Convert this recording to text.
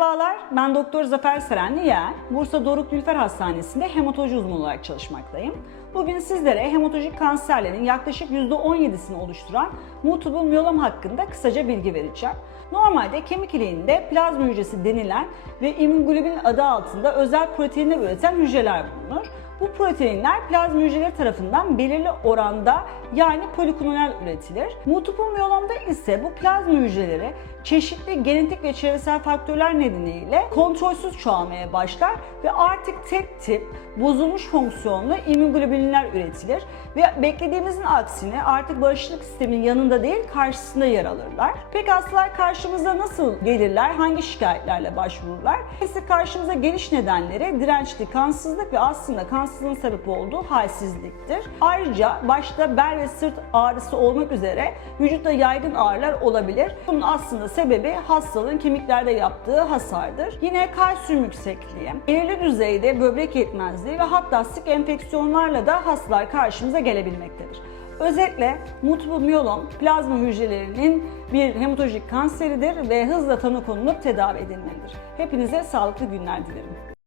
Merhabalar, ben Doktor Zafer Serenli Yeğen. Bursa Doruk Gülfer Hastanesi'nde hematoloji uzmanı olarak çalışmaktayım. Bugün sizlere hematolojik kanserlerin yaklaşık %17'sini oluşturan multiple miyelom hakkında kısaca bilgi vereceğim. Normalde kemik iliğinde plazma hücresi denilen ve immunoglobulin adı altında özel proteinler üreten hücreler bulunur. Bu proteinler plazma hücreleri tarafından belirli oranda yani poliklonal üretilir. Multiple miyelomda ise bu plazma hücreleri çeşitli genetik ve çevresel faktörler nedeniyle kontrolsüz çoğalmaya başlar ve artık tek tip bozulmuş fonksiyonlu immünoglobulinler üretilir ve beklediğimizin aksine artık bağışıklık sisteminin yanında değil karşısında yer alırlar. Peki hastalar karşımıza nasıl gelirler? Hangi şikayetlerle başvururlar? Ise karşımıza geliş nedenleri dirençli kansızlık ve aslında kansızlığın sebep olduğu halsizliktir. Ayrıca başta bel ve sırt ağrısı olmak üzere vücutta yaygın ağrılar olabilir. Bunun aslında sebebi hastalığın kemiklerde yaptığı hasardır. Yine kalsiyum yüksekliği, belirli düzeyde böbrek yetmezliği ve hatta sık enfeksiyonlarla da hastalar karşımıza gelebilmektedir. Özetle multiple miyelom plazma hücrelerinin bir hematolojik kanseridir ve hızla tanı konulup tedavi edilmelidir. Hepinize sağlıklı günler dilerim.